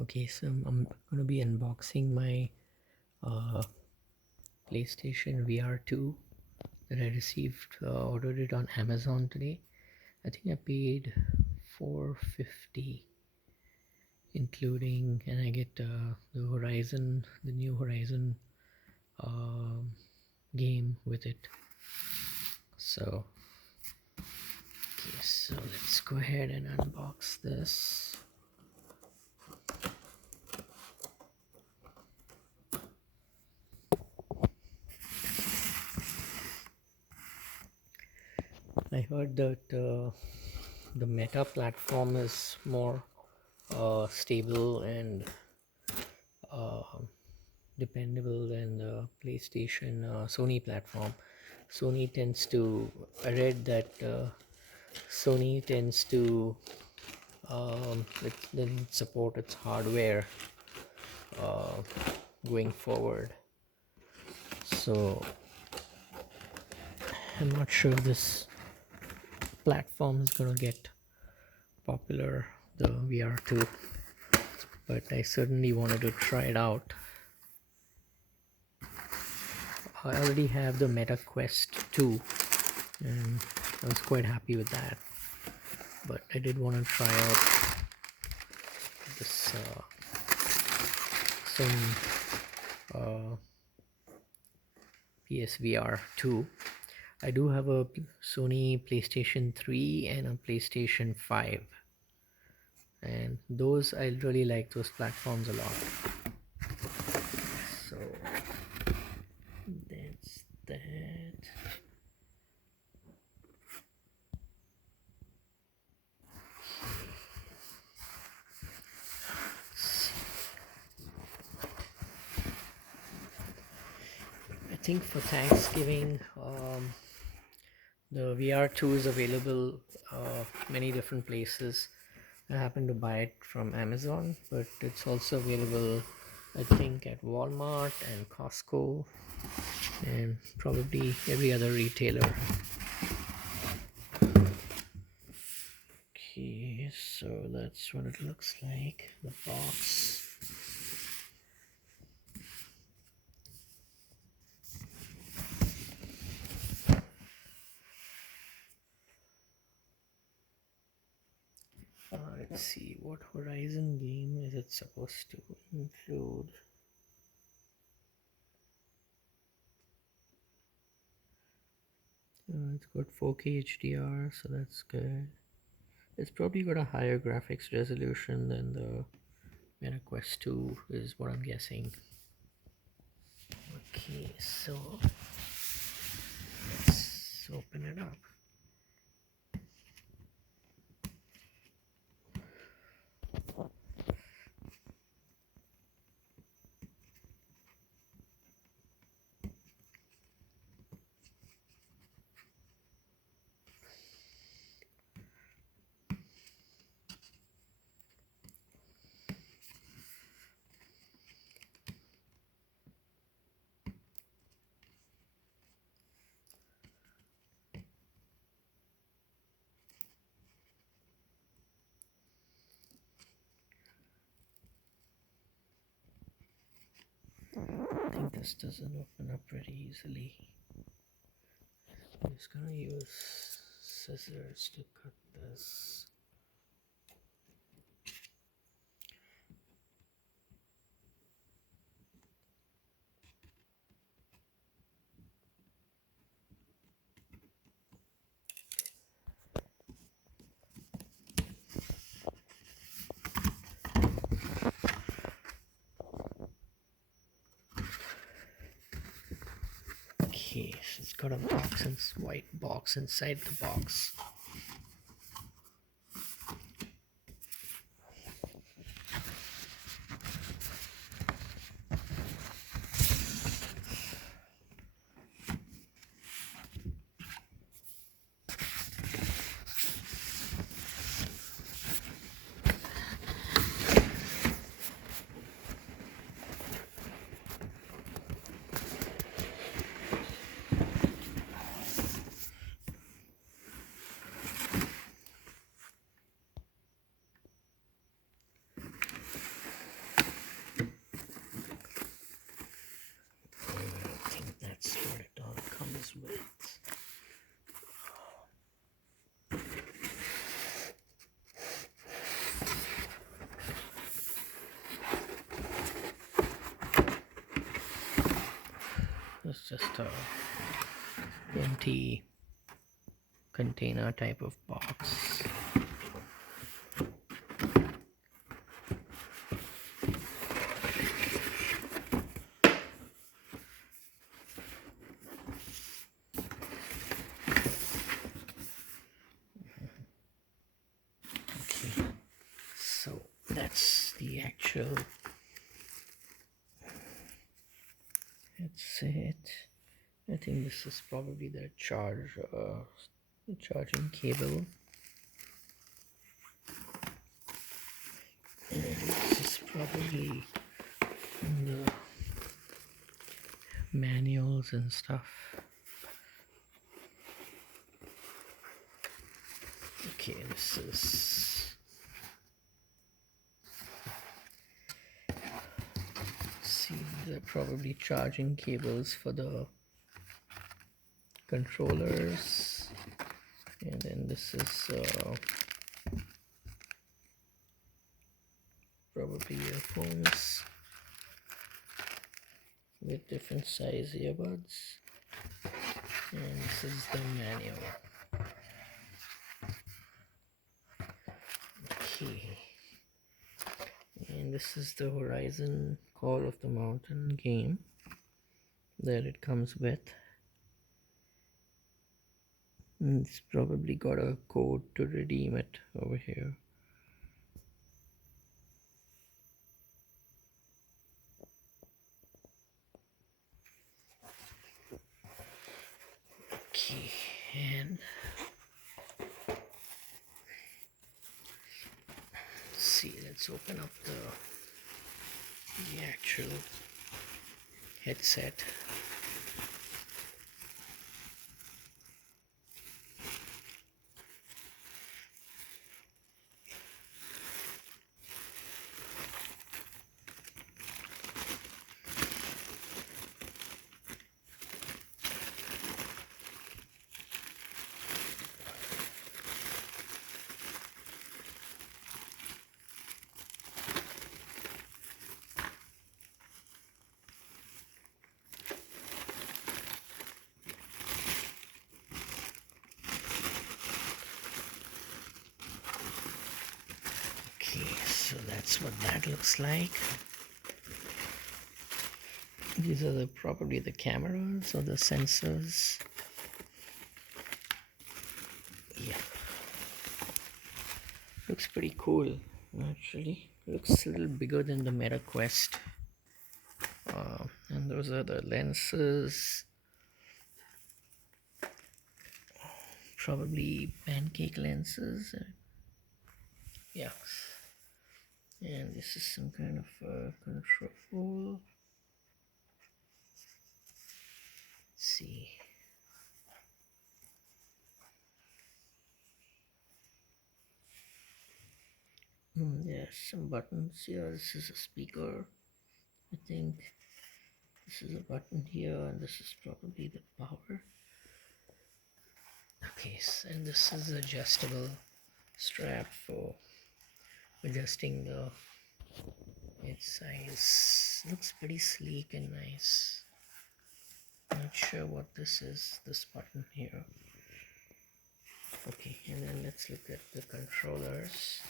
Okay, so I'm going to be unboxing my uh, PlayStation VR2 that I received, ordered it on Amazon today. I think I paid 450, including, and I get the new Horizon um game with it. So, okay, so let's go ahead and unbox this. I heard that the Meta platform is more stable and uh, dependable than the PlayStation Sony platform. Sony tends to, I read that Sony tends to it doesn't support its hardware uh, going forward. So I'm not sure if this platform is gonna get popular, the VR2, but I certainly wanted to try it out. I already have the Meta Quest 2 and I was quite happy with that, but I did want to try out this Sony PSVR 2. I do have a Sony PlayStation 3 and a PlayStation 5, and those I really like those platforms a lot. So that's that. I think for Thanksgiving, the VR2 is available many different places. I happen to buy it from Amazon, but it's also available, I think, at Walmart and Costco and probably every other retailer. Okay, so that's what it looks like, the box. Let's see, what Horizon game is it supposed to include? It's got 4K HDR, so that's good. It's probably got a higher graphics resolution than the Meta Quest 2 is what I'm guessing. Okay, so let's open it up. I think this doesn't open up very easily. I'm just gonna use scissors to cut this. Okay, so it's got a box and white box inside the box. just a empty container type of box. Okay, so that's the actual headset. I think this is probably the charging cable. And this is probably in the manuals and stuff. Okay, this is, see, they're probably charging cables for the controllers, and then this is probably earphones with different size earbuds, and this is the manual. Okay, and this is the Horizon Call of the Mountain game that it comes with. And it's probably got a code to redeem it over here. Okay, and let's see, let's open up the actual headset. Okay, so that's what that looks like. These are probably the cameras or the sensors. Yeah, looks pretty cool actually. Looks a little bigger than the Meta Quest. And those are the lenses. Probably pancake lenses. Yeah. And this is some kind of control. Let's see. There's some buttons here. This is a speaker. I think this is a button here, and this is probably the power. Okay, and this is adjustable strap for adjusting the head size. Looks pretty sleek and nice. Not sure what this is, this button here. Okay, and then let's look at the controllers.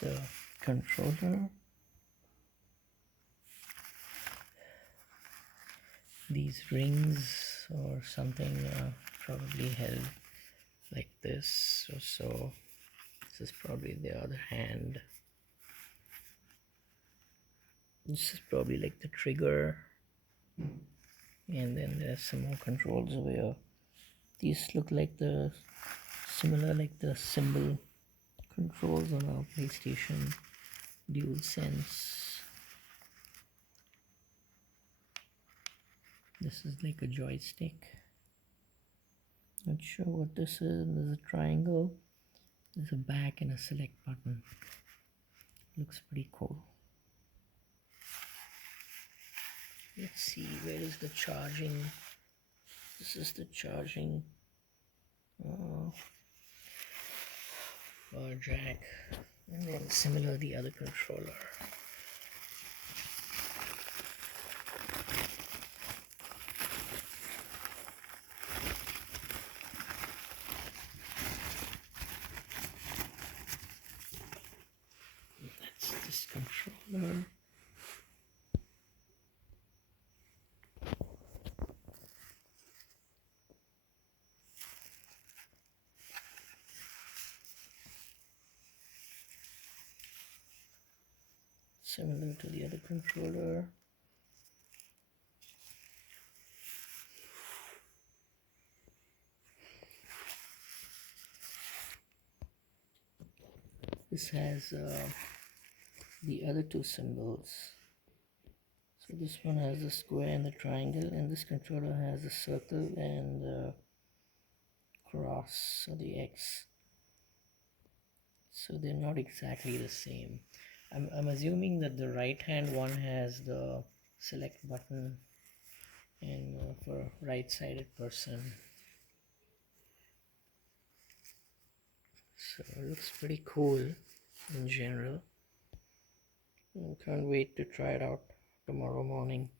The controller. These rings or something probably held like this or so. This is probably the other hand. This is probably like the trigger, and then there's some more controls over here. These look like the similar like the symbol controls on our PlayStation DualSense. This is like a joystick. Not sure what this is. There's a triangle, there's a back and a select button. Looks pretty cool. Let's see, where is the charging? This is the charging uh, jack, and then similar the other controller. That's this controller. Similar to the other controller. This has the other two symbols. So this one has the square and the triangle, and this controller has the circle and the cross or the X. So they're not exactly the same. I'm assuming that the right hand one has the select button and for a right-sided person. So it looks pretty cool in general. I can't wait to try it out tomorrow morning.